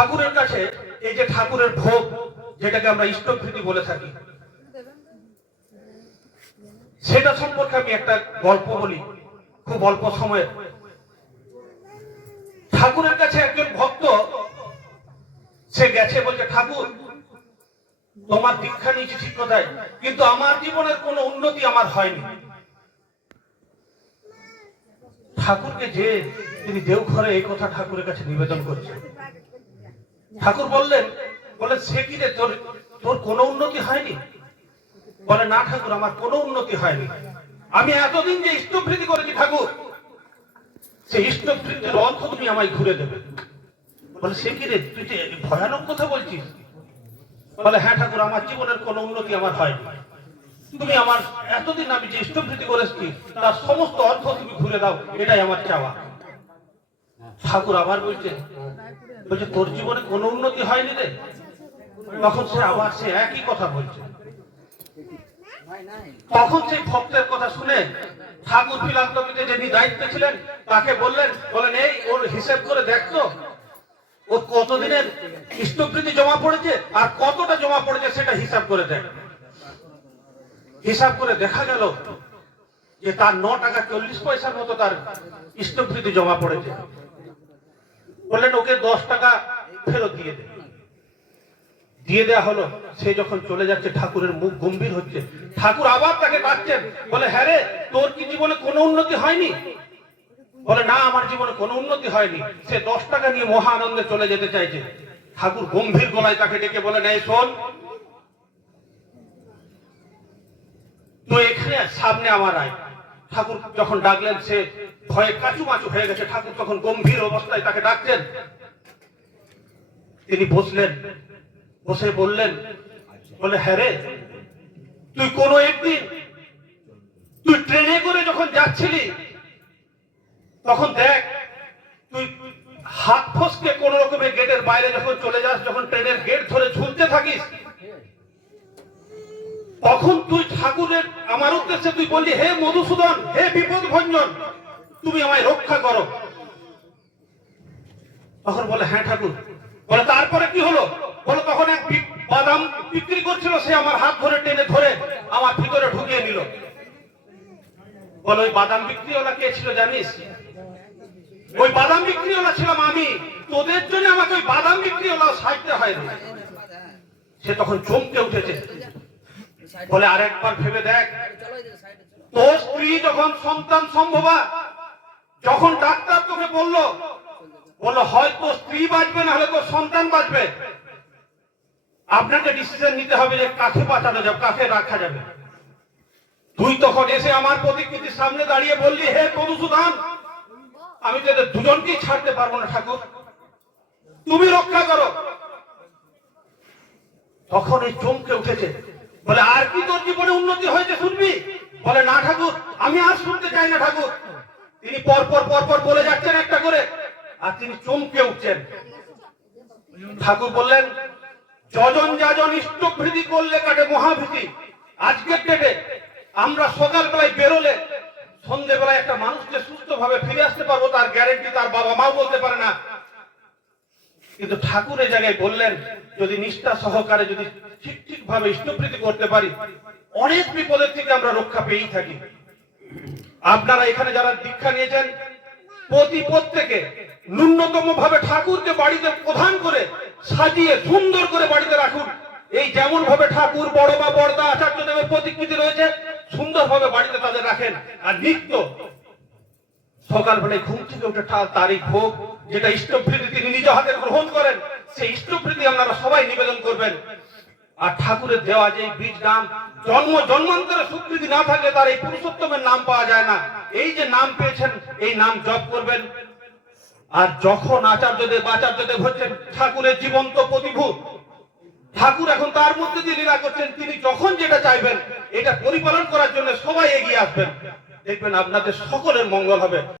ঠাকুরের কাছে এই যে ঠাকুরের ভোগ, যেটাকে আমরা ইষ্টভৃতি বলে থাকি, সেটা সম্পর্কে আমি একটা গল্প বলি, খুব অল্প সময়ে। ঠাকুরের কাছে একজন ভক্ত, সে গেছে বলছে, ঠাকুর, তোমার দীক্ষা নিয়েছি ঠিক কথাই কিন্তু আমার জীবনের কোনো উন্নতি আমার হয়নি। ঠাকুরকে যে তিনি দেওঘরে এই কথা ঠাকুরের কাছে নিবেদন করছেন ঠাকুর বললেন, বলে, সে কি রে? তোর তোর কোনো উন্নতি হয়নি? বলে, না ঠাকুর, আমার কোনো উন্নতি হয়নি। আমি এতদিন যে ইষ্টভৃতি করেছি ঠাকুর সেই ইষ্টভৃতির অর্থ তুমি আমায় ঘুরে দেবে। বলে, সে কি রে? তুই ভয়ানক কথা বলছিস? বলে হ্যাঁ ঠাকুর, আমার জীবনের কোনো উন্নতি আমার হয়নি। তুমি আমার এতদিন আমি যে ইষ্টভৃতি করেছি, তার সমস্ত অর্থ তুমি ঘুরে দাও, এটাই আমার চাওয়া। ঠাকুর আবার বলছে বলছে, তোর জীবনে কোনো উন্নতি হয়নি রে? তখন সে আবার সে একই কথা বলছে। তখন সেই ভক্তের কথা শুনে ঠাকুর ফিলান্তপিতে যিনি দায়িত্বে ছিলেন, তাকে বললেন, বলেন, এই ওর হিসেব করে দেখতো ওর কতদিনের ইষ্টবৃত্তি জমা পড়েছে আর কতটা জমা পড়েছে সেটা হিসাব করে দেখ। হিসাব করে দেখা গেল যে তার ন টাকা চল্লিশ পয়সার মতো তার ইষ্টবৃত্তি জমা পড়েছে। বললেন, ওকে দশ টাকা ফেরত দিয়ে দে। দিয়ে দেয়া হলো। সে যখন চলে যাচ্ছে, ঠাকুরের মুখ গম্ভীর হচ্ছে। ঠাকুর আবার তাকে ডাকছেন, বলে হ্যাঁ রে, তোর কি জীবনে কোনো উন্নতি হয়নি? বলে, না, আমার জীবনে কোনো উন্নতি হয়নি। সে দশ টাকা নিয়ে মহা আনন্দে চলে যেতে চাইছে। ঠাকুর গম্ভীর গলায় তাকে ডেকে বলে নেই শোন, তুই এখানে সামনে আমার আয়। ঠাকুর যখন ডাকলেন, সে ভয়ে কাচু মাচু হয়ে গেছে। ঠাকুর তখন গম্ভীর অবস্থায় তাকে ডাকছেন তিনি বসলেন। বসে বললেন, বলে হ্যাঁ রে, তুই কোনো একদিন, তুই ট্রেনে করে যখন যাচ্ছিলি, তখন দেখ, তুই হাত ফসকে কোন রকমে গেটের বাইরে যখন চলে যাস, যখন ট্রেনের গেট ধরে ঝুলতে থাকিস, তখন তুই ঠাকুরের, আমার উদ্দেশ্যে তুই বললি, হে মধুসূদন, হে বিপদ ভঞ্জন তুমি আমায় রক্ষা করো। তখন বলে হ্যাঁ ঠাকুর। বলে, তারপরে কি হলো? বলে, তখন এক বাদাম বিক্রি করছিল, সে আমার হাত ধরে টেনে ধরে আমার ভিতরে ঢুকিয়ে নিল। বলে, ওই বাদাম কে ছিল জানিস? ওই বাদাম ছিলাম আমি। তোদের জন্য আমাকে ওই বাদাম বিক্রিওয়ালা সাজতে হয় না সে তখন চমকে উঠেছে। বলে, আরেকবার ভেবে দেখ। তোর স্ত্রী যখন সন্তান সম্ভবা যখন ডাক্তার তোকে বলল বলল, হয়তো স্ত্রী বাঁচবে না হলে তোর সন্তান বাঁচবে। আপনাকে ডিসিশন নিতে হবে যে কাকে বাঁচানো যাবে, কাকে রাখা যাবে। তুই তখন এসে আমার প্রতিকৃতির সামনে দাঁড়িয়ে বললি, হে মধুসূদন আমি তো দুজনকেই ছাড়তে পারব না ঠাকুর। তুমি রক্ষা করো। তখন এই চমকে উঠেছে। বলে, আর কি তোর জীবনে উন্নতি হয়েছে শুনবি? বলে, না ঠাকুর, আমি আর শুনতে চাই না ঠাকুর। তিনি পর পর পর পর বলে যাচ্ছেন একটা করে। আর তিনি চমকে উঠছেন। ঠাকুর বললেন, যজন যাজন ইষ্টভৃতি করলে কাটে মহাভীতি। আজকের ডেটে আমরা সকালবেলায় বেরোলে সন্ধ্যেবেলায় একটা মানুষকে সুস্থভাবে ফিরে আসতে পারব, তার গ্যারেন্টি তার বাবা মাও বলতে পারে না। কিন্তু ঠাকুর এই জায়গায় বললেন, যদি নিষ্ঠা সহকারে যদি ঠিক ঠিক ভাবে ইষ্টপ্রীতি করতে পারি, অনেক বিপদের থেকে আমরা রক্ষা পেয়েই থাকি। আপনারা এখানে যারা দীক্ষা নিয়েছেন প্রতি প্রত্যেকে ন্যূনতম ভাবে ঠাকুরকে বাড়িতে প্রধান করে সাজিয়ে সুন্দর করে বাড়িতে রাখুন। এই যেমন ভাবে ঠাকুর বড় বা বর্দা আচার্য দেবের প্রতিকৃতি রয়েছে সুন্দর ভাবে বাড়িতে তাদের রাখেন। আর নিত্য সকালবেলায় ঘুম থেকে উঠে তারই ভোগ, যেটা ইষ্টপ্রীতি তিনি নিজ হাতে গ্রহণ করেন, সেই ইষ্টপ্রীতি আপনারা সবাই নিবেদন করবেন। আর ঠাকুরের দেওয়া যে বীজ নাম জন্ম, জন্মান্তরে স্বীকৃতি না থাকলে তার এই পুরুষোত্তমের নাম পাওয়া যায় না। এই যে নাম পেয়েছেন, এই নাম জপ করবেন। আর যখন আচার্যদেব আচার্যদেব হচ্ছেন ঠাকুরের জীবন্ত প্রতিভূ। ঠাকুর এখন তার মধ্যে দিয়ে লীলা করছেন, তিনি যখন যেটা চাইবেন, এটা পরিপালন করার জন্য সবাই এগিয়ে আসবেন। দেখবেন আপনাদের সকলের মঙ্গল হবে।